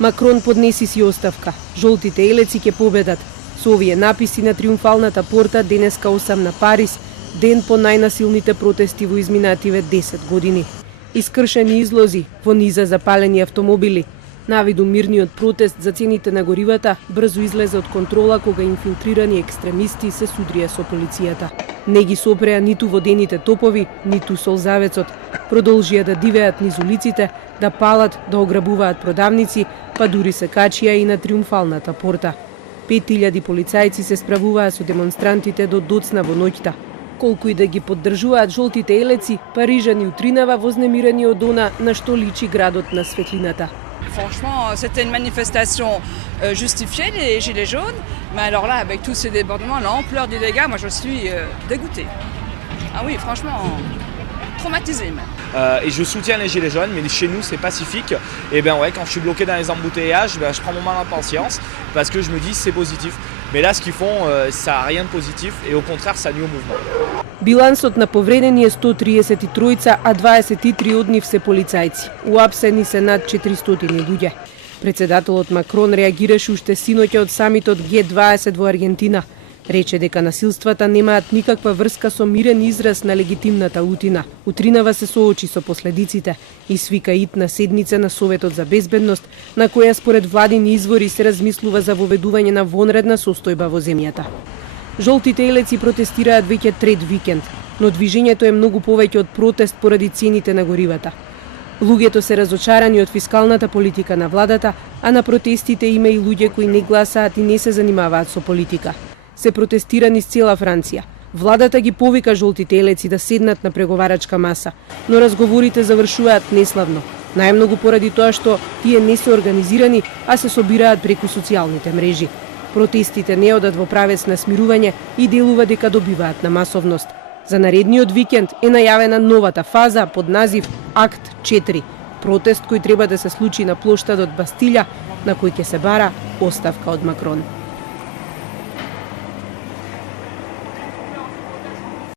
Макрон поднеси си оставка. Жолтите елеци ќе победат. Со овие написи на Триумфалната порта денеска 8 на Париз, ден по најнасилните протести во изминативе 10 години. Искршени излози, во низа запалени автомобили. Навиду мирниот протест за цените на горивата брзо излезе од контрола кога инфилтрирани екстремисти се судрија со полицијата. Не ги сопреа ниту водените топови, ниту солзавецот. Продолжија да дивеат низ улиците, да палат, да ограбуваат продавници, па дури се качија и на Триумфалната порта. 5000 полицајци се справуваа со демонстрантите до доцна во ноќта. Колку и да ги поддржуваат жолтите елеци, парижани утринава вознемирени од она на што личи градот на светлината. Franchement, c'était une manifestation justifiée, les Gilets jaunes. Mais alors là, avec tous ces débordements, l'ampleur des dégâts, moi je suis dégoûtée. Ah oui, franchement, traumatisée même. Et je soutiens les Gilets jaunes, mais chez nous c'est pacifique. Et bien ouais, quand je suis bloqué dans les embouteillages, je prends mon mal en patience parce que je me dis c'est positif. Mais là, ce qu'ils font, ça n'a rien de positif et au contraire, ça nuit au mouvement. Билансот на повредени е 133, а 23 од нив се полицајци. Уапсени се над 400 луѓе. Председателот Макрон реагираше уште синоќа од самитот G20 во Аргентина. Рече дека насилствата немаат никаква врска со мирен израз на легитимната утина. Утринава се соочи со последиците и свика итна седница на Советот за безбедност, на која според владини извори се размислува за воведување на вонредна состојба во земјата. Жолтите елеци протестираат веќе трет викенд, но движењето е многу повеќе од протест поради цените на горивата. Луѓето се разочарани од фискалната политика на владата, а на протестите има и луѓе кои не гласаат и не се занимаваат со политика. Се протестира низ цела Франција. Владата ги повика жолтите елеци да седнат на преговарачка маса, но разговорите завршуваат неславно. Најмногу поради тоа што тие не се организирани, а се собираат преку социјалните мрежи. Протестите не одат во правец на смирување и делува дека добиваат на масовност. За наредниот викенд е најавена новата фаза под назив Акт 4, протест кој треба да се случи на плоштадот Бастилја, на кој ќе се бара оставка од Макрон.